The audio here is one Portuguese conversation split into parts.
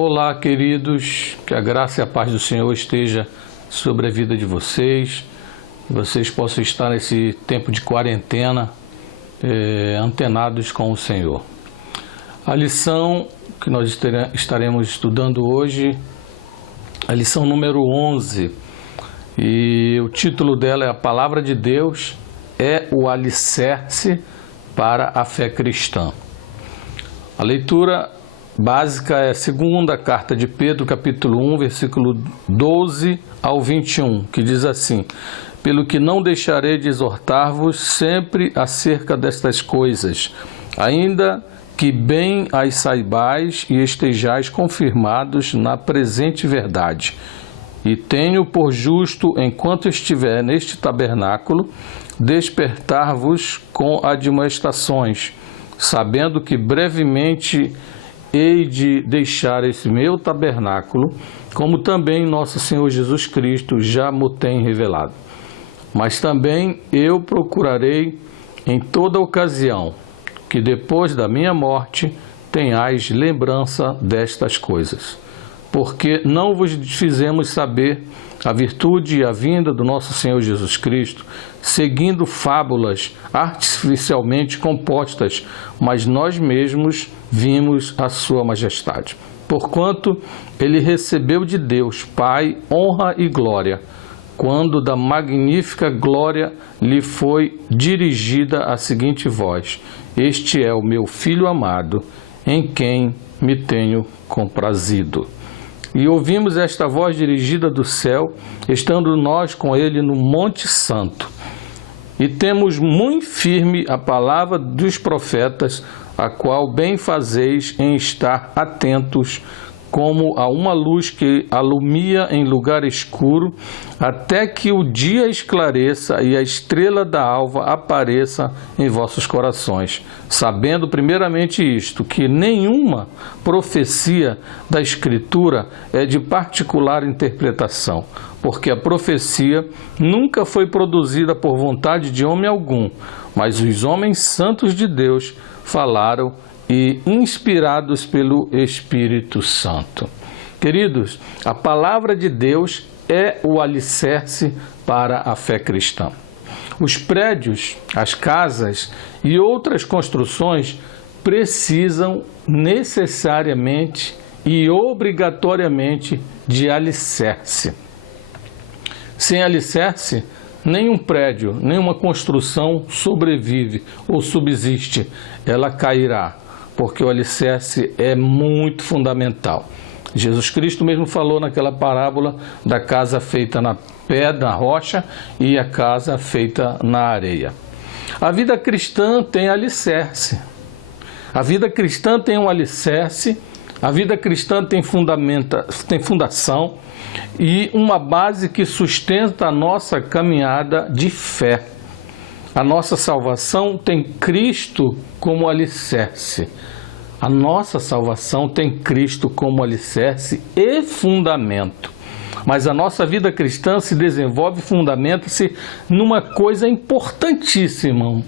Olá, queridos, que a graça e a paz do Senhor esteja sobre a vida de vocês, que vocês possam estar nesse tempo de quarentena antenados com o Senhor. A lição que nós estaremos estudando hoje, a lição número 11, e o título dela é A Palavra de Deus é o alicerce para a fé cristã. A leitura básica é a segunda carta de Pedro, capítulo 1, versículo 12 ao 21, que diz assim: Pelo que não deixarei de exortar-vos sempre acerca destas coisas, ainda que bem as saibais e estejais confirmados na presente verdade. E tenho por justo, enquanto estiver neste tabernáculo, despertar-vos com admoestações, sabendo que brevemente hei de deixar esse meu tabernáculo, como também nosso Senhor Jesus Cristo já mo tem revelado. Mas também eu procurarei em toda ocasião que depois da minha morte tenhais lembrança destas coisas. Porque não vos fizemos saber a virtude e a vinda do nosso Senhor Jesus Cristo, seguindo fábulas artificialmente compostas, mas nós mesmos vimos a sua majestade. Porquanto ele recebeu de Deus, Pai, honra e glória, quando da magnífica glória lhe foi dirigida a seguinte voz: Este é o meu Filho amado, em quem me tenho comprazido. E ouvimos esta voz dirigida do céu, estando nós com ele no Monte Santo. E temos muito firme a palavra dos profetas, a qual bem fazeis em estar atentos, como a uma luz que alumia em lugar escuro, até que o dia esclareça e a estrela da alva apareça em vossos corações, sabendo primeiramente isto, que nenhuma profecia da Escritura é de particular interpretação, porque a profecia nunca foi produzida por vontade de homem algum, mas os homens santos de Deus falaram e inspirados pelo Espírito Santo. Queridos, a palavra de Deus é o alicerce para a fé cristã. Os prédios, as casas e outras construções precisam necessariamente e obrigatoriamente de alicerce. Sem alicerce, nenhum prédio, nenhuma construção sobrevive ou subsiste, ela cairá, porque o alicerce é muito fundamental. Jesus Cristo mesmo falou naquela parábola da casa feita na pedra, na rocha, e a casa feita na areia. A vida cristã tem alicerce. A vida cristã tem um alicerce, a vida cristã tem fundação e uma base que sustenta a nossa caminhada de fé. A nossa salvação tem Cristo como alicerce. A nossa salvação tem Cristo como alicerce e fundamento. Mas a nossa vida cristã se desenvolve e fundamenta-se numa coisa importantíssima,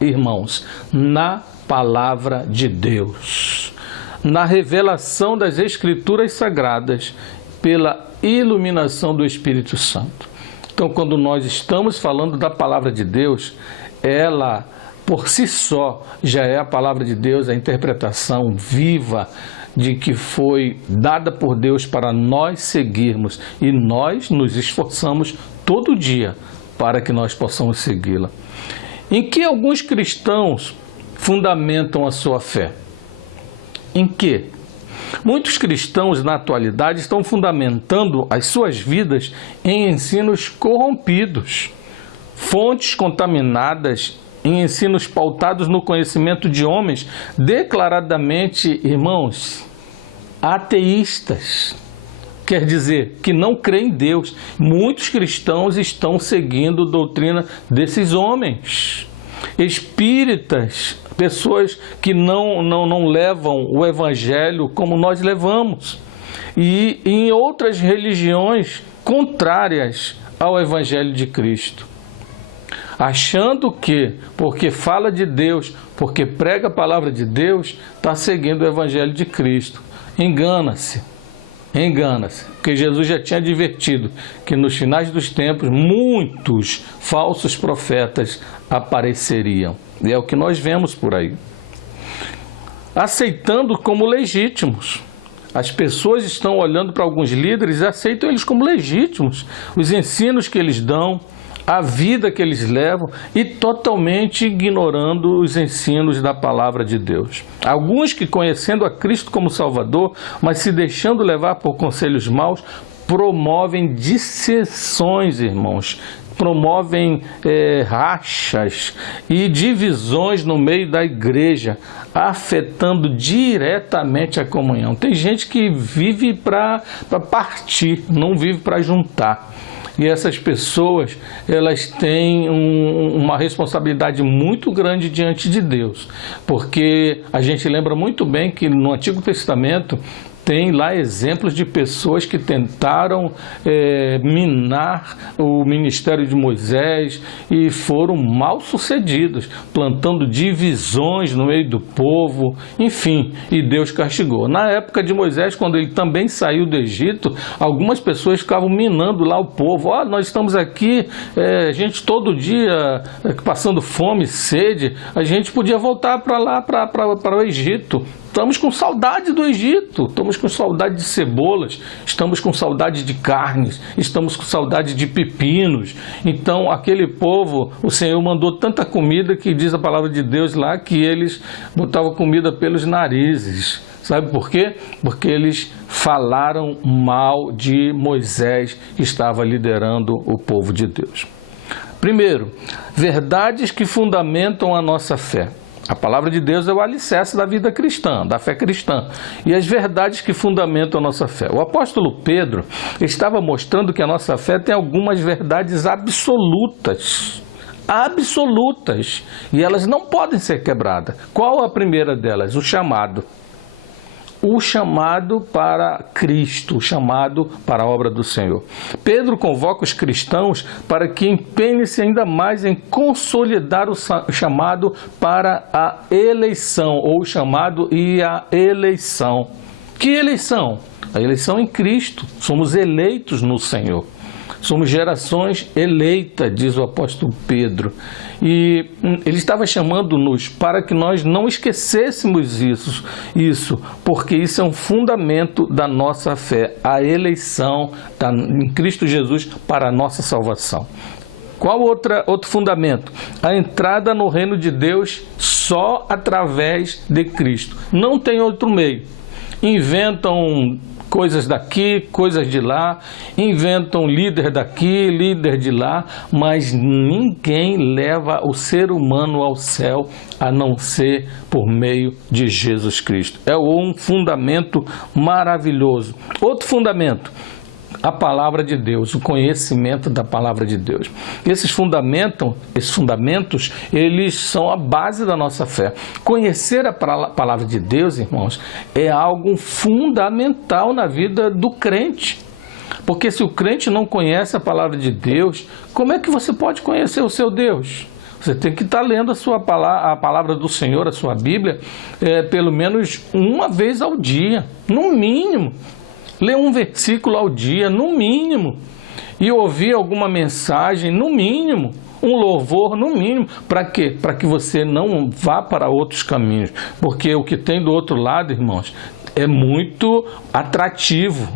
irmãos, na palavra de Deus, na revelação das Escrituras Sagradas, pela iluminação do Espírito Santo. Então, quando nós estamos falando da palavra de Deus, ela, por si só, já é a palavra de Deus, a interpretação viva de que foi dada por Deus para nós seguirmos. E nós nos esforçamos todo dia para que nós possamos segui-la. Em que alguns cristãos fundamentam a sua fé? Em que? Muitos cristãos na atualidade estão fundamentando as suas vidas em ensinos corrompidos, fontes contaminadas, em ensinos pautados no conhecimento de homens declaradamente, irmãos, ateístas. Quer dizer, que não creem em Deus. Muitos cristãos estão seguindo a doutrina desses homens. Espíritas, pessoas que não levam o Evangelho como nós levamos. E em outras religiões contrárias ao Evangelho de Cristo. Achando que, porque fala de Deus, porque prega a palavra de Deus, está seguindo o Evangelho de Cristo. Engana-se, porque Jesus já tinha advertido que nos finais dos tempos muitos falsos profetas apareceriam. E é o que nós vemos por aí. Aceitando como legítimos. As pessoas estão olhando para alguns líderes e aceitam eles como legítimos. Os ensinos que eles dão, a vida que eles levam e totalmente ignorando os ensinos da palavra de Deus. Alguns que, conhecendo a Cristo como Salvador, mas se deixando levar por conselhos maus, promovem dissensões, irmãos, promovem rachas e divisões no meio da igreja, afetando diretamente a comunhão. Tem gente que vive para partir, não vive para juntar. E essas pessoas, elas têm uma responsabilidade muito grande diante de Deus. Porque a gente lembra muito bem que no Antigo Testamento tem lá exemplos de pessoas que tentaram minar o ministério de Moisés e foram mal sucedidos, plantando divisões no meio do povo, enfim, e Deus castigou. Na época de Moisés, quando ele também saiu do Egito, algumas pessoas ficavam minando lá o povo. Nós estamos aqui, a gente todo dia passando fome, sede, a gente podia voltar para lá, para o Egito. Estamos com saudade do Egito, estamos com saudade de cebolas, estamos com saudade de carnes, estamos com saudade de pepinos. Então, aquele povo, o Senhor mandou tanta comida que diz a palavra de Deus lá que eles botavam comida pelos narizes. Sabe por quê? Porque eles falaram mal de Moisés, que estava liderando o povo de Deus. Primeiro, verdades que fundamentam a nossa fé. A palavra de Deus é o alicerce da vida cristã, da fé cristã, e as verdades que fundamentam a nossa fé. O apóstolo Pedro estava mostrando que a nossa fé tem algumas verdades absolutas, e elas não podem ser quebradas. Qual a primeira delas? O chamado. O chamado para Cristo, o chamado para a obra do Senhor. Pedro convoca os cristãos para que empenhem-se ainda mais em consolidar o chamado para a eleição, ou o chamado e a eleição. Que eleição? A eleição em Cristo. Somos eleitos no Senhor. Somos gerações eleitas, diz o apóstolo Pedro. E ele estava chamando-nos para que nós não esquecêssemos isso, porque isso é um fundamento da nossa fé, a eleição em Cristo Jesus para a nossa salvação. Qual outro fundamento? A entrada no reino de Deus só através de Cristo. Não tem outro meio. Inventam coisas daqui, coisas de lá, inventam líder daqui, líder de lá, mas ninguém leva o ser humano ao céu a não ser por meio de Jesus Cristo. É um fundamento maravilhoso. Outro fundamento, a palavra de Deus, o conhecimento da palavra de Deus. Esses fundamentos, eles são a base da nossa fé. Conhecer a palavra de Deus, irmãos, é algo fundamental na vida do crente. Porque se o crente não conhece a palavra de Deus, como é que você pode conhecer o seu Deus? Você tem que estar lendo a palavra do Senhor, a sua Bíblia, pelo menos uma vez ao dia, no mínimo. Ler um versículo ao dia, no mínimo, e ouvir alguma mensagem, no mínimo, um louvor, no mínimo. Para quê? Para que você não vá para outros caminhos, porque o que tem do outro lado, irmãos, é muito atrativo,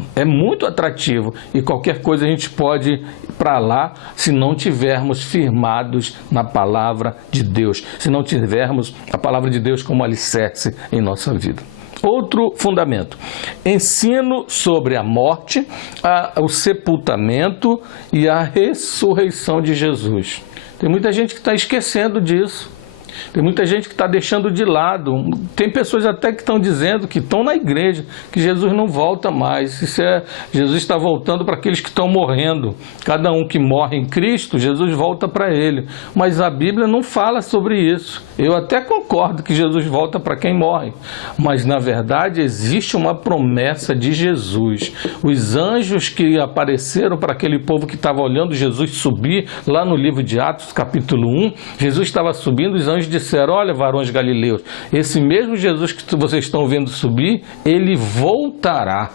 e qualquer coisa a gente pode ir para lá se não tivermos firmados na palavra de Deus, se não tivermos a palavra de Deus como alicerce em nossa vida. Outro fundamento, ensino sobre a morte, o sepultamento e a ressurreição de Jesus. Tem muita gente que está esquecendo disso. Tem muita gente que está deixando de lado. Tem pessoas até que estão dizendo que estão na igreja, que Jesus não volta mais. Jesus está voltando para aqueles que estão morrendo. Cada um que morre em Cristo, Jesus volta para ele. Mas a Bíblia não fala sobre isso. Eu até concordo que Jesus volta para quem morre. Mas, na verdade, existe uma promessa de Jesus. Os anjos que apareceram para aquele povo que estava olhando Jesus subir, lá no livro de Atos, capítulo 1, Jesus estava subindo, os anjos anjos disseram: olha, varões galileus, esse mesmo Jesus que vocês estão vendo subir, ele voltará.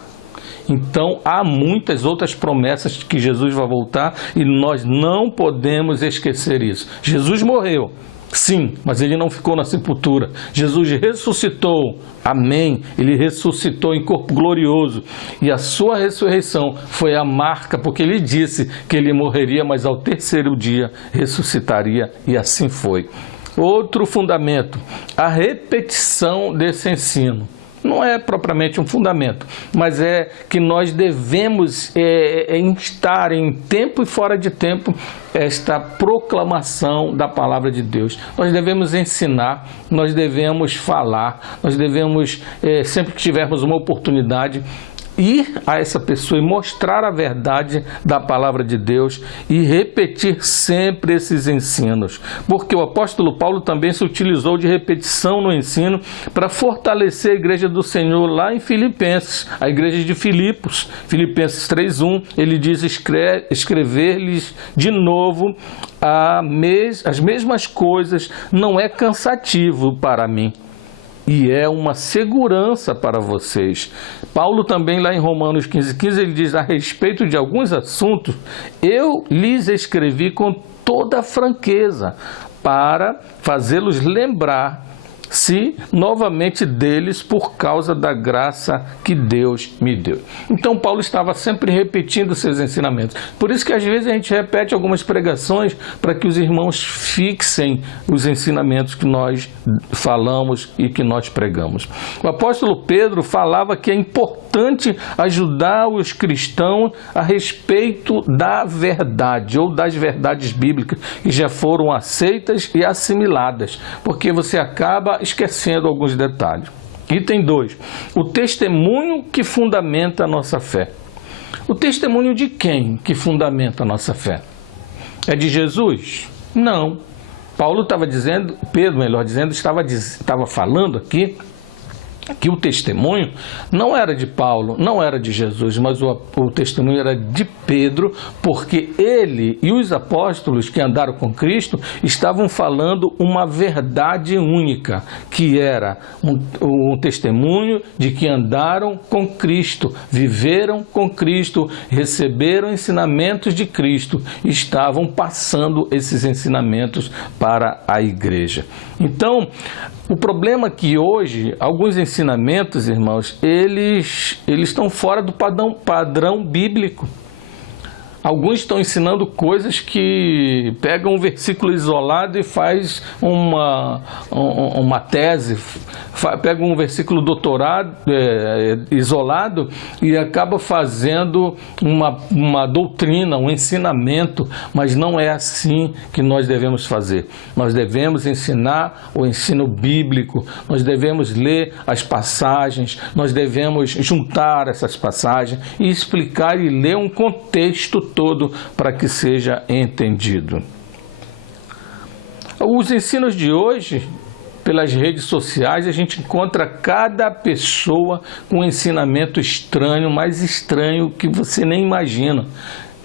Então, há muitas outras promessas de que Jesus vai voltar e nós não podemos esquecer isso. Jesus morreu, sim, mas ele não ficou na sepultura. Jesus ressuscitou, amém. Ele ressuscitou em corpo glorioso e a sua ressurreição foi a marca, porque ele disse que ele morreria, mas ao terceiro dia ressuscitaria, e assim foi. Outro fundamento, a repetição desse ensino. Não é propriamente um fundamento, mas é que nós devemos instar em tempo e fora de tempo esta proclamação da palavra de Deus. Nós devemos ensinar, nós devemos falar, nós devemos, sempre que tivermos uma oportunidade, ir a essa pessoa e mostrar a verdade da palavra de Deus e repetir sempre esses ensinos. Porque o apóstolo Paulo também se utilizou de repetição no ensino para fortalecer a igreja do Senhor lá em Filipenses, a igreja de Filipos. Filipenses 3:1, ele diz: escrever-lhes de novo as mesmas coisas não é cansativo para mim, e é uma segurança para vocês. Paulo também, lá em Romanos 15:15, ele diz: a respeito de alguns assuntos, eu lhes escrevi com toda franqueza, para fazê-los lembrar-se novamente deles por causa da graça que Deus me deu. Então Paulo estava sempre repetindo seus ensinamentos. Por isso que às vezes a gente repete algumas pregações para que os irmãos fixem os ensinamentos que nós falamos e que nós pregamos. O apóstolo Pedro falava que é importante ajudar os cristãos a respeito da verdade ou das verdades bíblicas que já foram aceitas e assimiladas, porque você acaba esquecendo alguns detalhes. Item 2. O testemunho que fundamenta a nossa fé. O testemunho de quem que fundamenta a nossa fé? É de Jesus? Não. Paulo estava dizendo, Pedro, melhor dizendo, estava falando aqui que o testemunho não era de Paulo, não era de Jesus, mas o testemunho era de Pedro, porque ele e os apóstolos que andaram com Cristo estavam falando uma verdade única, que era um testemunho de que andaram com Cristo, viveram com Cristo, receberam ensinamentos de Cristo, e estavam passando esses ensinamentos para a igreja. Então, o problema é que hoje, alguns ensinamentos, irmãos, eles estão fora do padrão bíblico. Alguns estão ensinando coisas que pegam um versículo isolado e faz uma tese, pega um versículo isolado e acaba fazendo uma doutrina, um ensinamento, mas não é assim que nós devemos fazer. Nós devemos ensinar o ensino bíblico, nós devemos ler as passagens, nós devemos juntar essas passagens e explicar e ler um contexto todo para que seja entendido. Os ensinos de hoje, pelas redes sociais, a gente encontra cada pessoa com um ensinamento estranho, mais estranho que você nem imagina.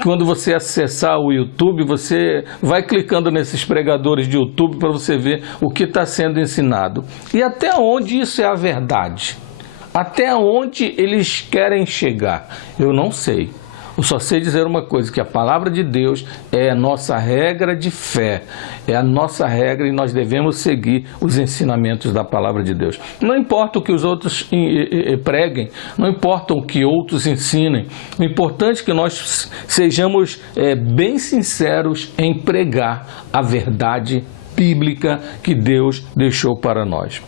Quando você acessar o YouTube, você vai clicando nesses pregadores de YouTube para você ver o que está sendo ensinado. E até onde isso é a verdade? Até onde eles querem chegar? Eu não sei. Eu só sei dizer uma coisa, que a palavra de Deus é a nossa regra de fé, é a nossa regra e nós devemos seguir os ensinamentos da palavra de Deus. Não importa o que os outros preguem, não importa o que outros ensinem, o importante é que nós sejamos bem sinceros em pregar a verdade bíblica que Deus deixou para nós.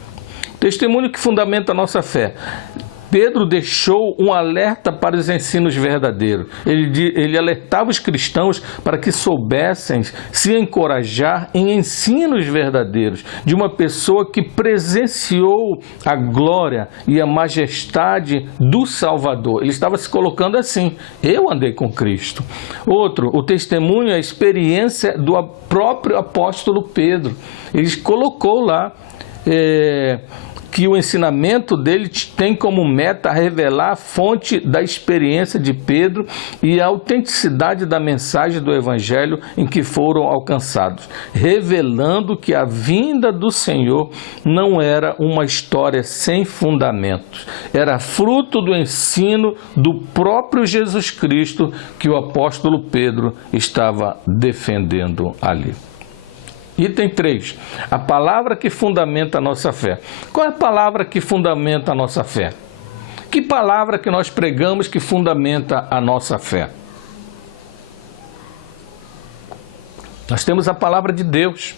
Testemunho que fundamenta a nossa fé. Pedro deixou um alerta para os ensinos verdadeiros. Ele alertava os cristãos para que soubessem se encorajar em ensinos verdadeiros de uma pessoa que presenciou a glória e a majestade do Salvador. Ele estava se colocando assim: eu andei com Cristo. Outro, o testemunho, a experiência do próprio apóstolo Pedro. Ele colocou lá que o ensinamento dele tem como meta revelar a fonte da experiência de Pedro e a autenticidade da mensagem do Evangelho em que foram alcançados, revelando que a vinda do Senhor não era uma história sem fundamentos, era fruto do ensino do próprio Jesus Cristo que o apóstolo Pedro estava defendendo ali. Item 3. A palavra que fundamenta a nossa fé. Qual é a palavra que fundamenta a nossa fé? Que palavra que nós pregamos que fundamenta a nossa fé? Nós temos a palavra de Deus.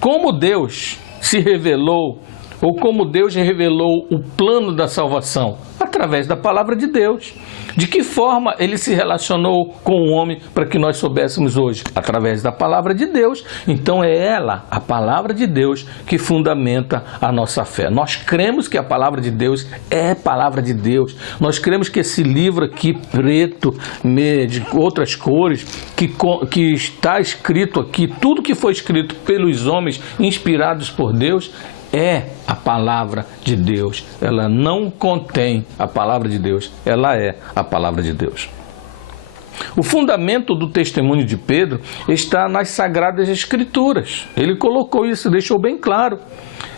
Como Deus se revelou, ou como Deus revelou o plano da salvação? Através da palavra de Deus. De que forma ele se relacionou com o homem para que nós soubéssemos hoje? Através da palavra de Deus. Então é ela, a palavra de Deus, que fundamenta a nossa fé. Nós cremos que a palavra de Deus é palavra de Deus. Nós cremos que esse livro aqui, preto, de outras cores, que está escrito aqui, tudo que foi escrito pelos homens inspirados por Deus, é a palavra de Deus. Ela não contém a palavra de Deus, ela é a palavra de Deus. O fundamento do testemunho de Pedro está nas Sagradas Escrituras. Ele colocou isso, deixou bem claro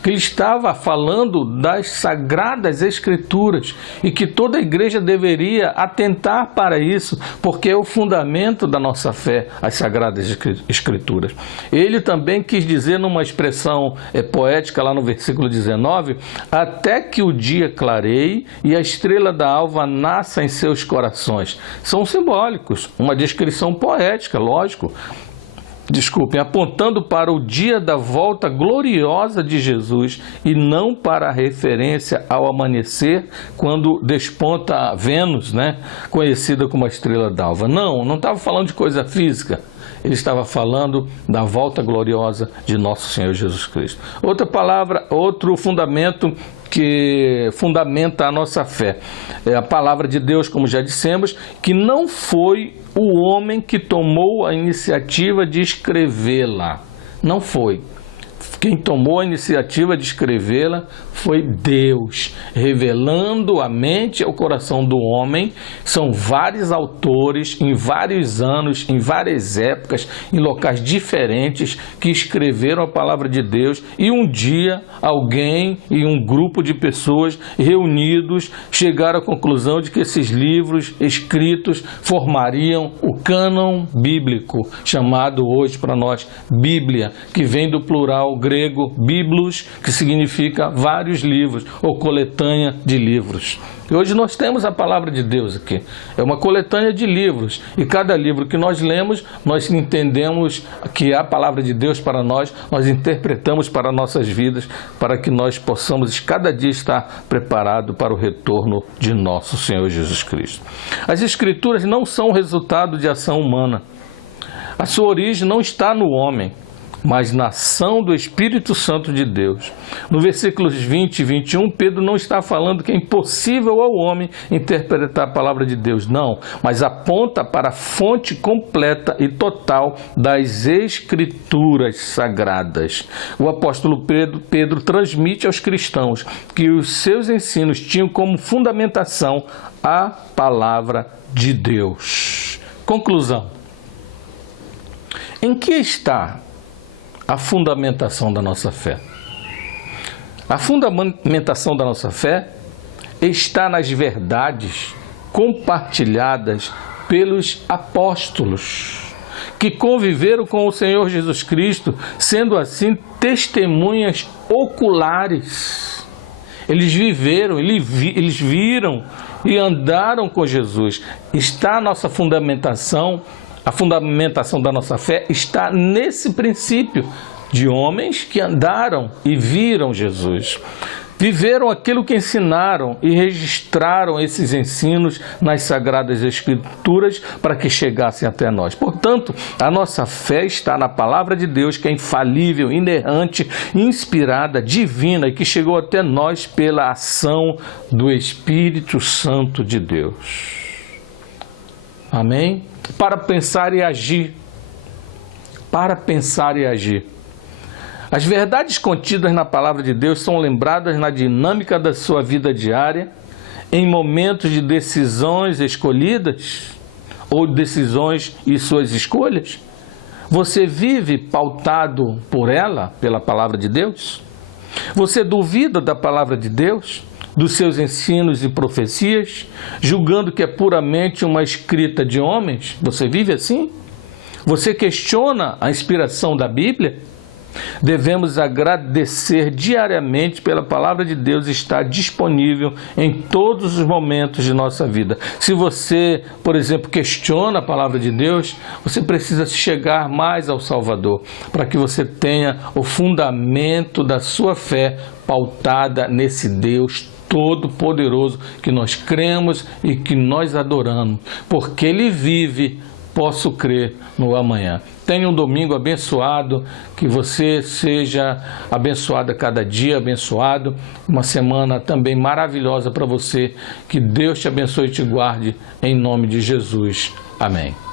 que ele estava falando das Sagradas Escrituras e que toda a igreja deveria atentar para isso, porque é o fundamento da nossa fé, as Sagradas Escrituras. Ele também quis dizer numa expressão poética lá no versículo 19, até que o dia clareie e a estrela da alva nasça em seus corações. São simbólicos, uma descrição poética, lógico. Apontando para o dia da volta gloriosa de Jesus e não para a referência ao amanhecer, quando desponta a Vênus, conhecida como a estrela d'alva. Não estava falando de coisa física. Ele estava falando da volta gloriosa de nosso Senhor Jesus Cristo. Outra palavra, outro fundamento que fundamenta a nossa fé. É a palavra de Deus, como já dissemos, que não foi o homem que tomou a iniciativa de escrevê-la. Não foi. Quem tomou a iniciativa de escrevê-la foi Deus, revelando a mente e o coração do homem. São vários autores, em vários anos, em várias épocas, em locais diferentes, que escreveram a palavra de Deus. E um dia, alguém e um grupo de pessoas reunidos chegaram à conclusão de que esses livros escritos formariam o cânon bíblico, chamado hoje para nós Bíblia, que vem do plural grego biblos, que significa vários livros, ou coletânea de livros. E hoje nós temos a palavra de Deus aqui. É uma coletânea de livros. E cada livro que nós lemos, nós entendemos que é a palavra de Deus para nós, nós interpretamos para nossas vidas, para que nós possamos cada dia estar preparado para o retorno de nosso Senhor Jesus Cristo. As Escrituras não são o resultado de ação humana. A sua origem não está no homem, mas na ação do Espírito Santo de Deus. No versículos 20 e 21, Pedro não está falando que é impossível ao homem interpretar a palavra de Deus, não, mas aponta para a fonte completa e total das Escrituras Sagradas. O apóstolo Pedro transmite aos cristãos que os seus ensinos tinham como fundamentação a palavra de Deus. Conclusão. Em que está a fundamentação da nossa fé? A fundamentação da nossa fé está nas verdades compartilhadas pelos apóstolos, que conviveram com o Senhor Jesus Cristo, sendo assim testemunhas oculares. Eles viveram, eles viram e andaram com Jesus. Está a nossa fundamentação. A fundamentação da nossa fé está nesse princípio de homens que andaram e viram Jesus. Viveram aquilo que ensinaram e registraram esses ensinos nas Sagradas Escrituras para que chegassem até nós. Portanto, a nossa fé está na palavra de Deus, que é infalível, inerrante, inspirada, divina e que chegou até nós pela ação do Espírito Santo de Deus. Amém? Para pensar e agir. Para pensar e agir. As verdades contidas na palavra de Deus são lembradas na dinâmica da sua vida diária, em momentos de decisões escolhidas ou decisões e suas escolhas. Você vive pautado por ela, pela palavra de Deus? Você duvida da palavra de Deus, dos seus ensinos e profecias, julgando que é puramente uma escrita de homens? Você vive assim? Você questiona a inspiração da Bíblia? Devemos agradecer diariamente pela palavra de Deus estar disponível em todos os momentos de nossa vida. Se você, por exemplo, questiona a palavra de Deus, você precisa chegar mais ao Salvador, para que você tenha o fundamento da sua fé pautada nesse Deus Todo-Poderoso que nós cremos e que nós adoramos, porque Ele vive. Posso crer no amanhã. Tenha um domingo abençoado, que você seja abençoado a cada dia, abençoado. Uma semana também maravilhosa para você. Que Deus te abençoe e te guarde, em nome de Jesus. Amém.